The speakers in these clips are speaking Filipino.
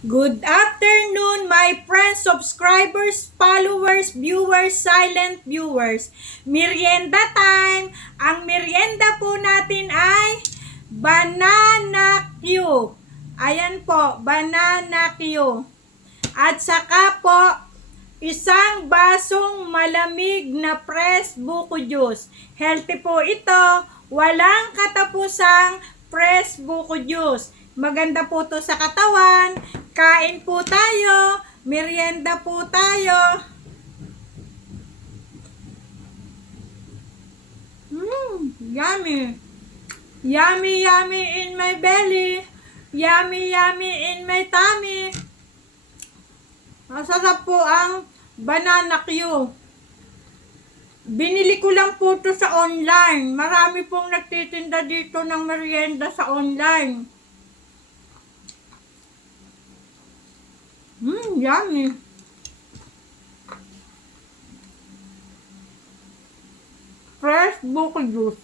Good afternoon, my friends, subscribers, followers, viewers, silent viewers. Merienda time! Ang merienda po natin ay banana Q. Ayan po, banana Q. At saka po, isang basong malamig na fresh buko juice. Healthy po ito, walang katapusang fresh buko juice. Maganda po to sa katawan. Kain po tayo. Merienda po tayo. Yummy. Yummy, yummy in my belly. Yummy, yummy in my tummy. Masarap po ang banana Q. Binili ko lang po ito sa online. Marami pong nagtitinda dito ng merienda sa online. Yummy. Fresh buko juice.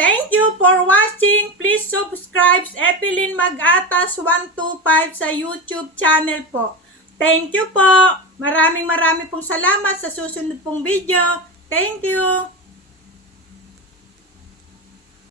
Thank you for watching. Please subscribe Evelyn Mag-Atas 125 sa YouTube channel po. Thank you po. Maraming pong salamat sa susunod pong video. Thank you.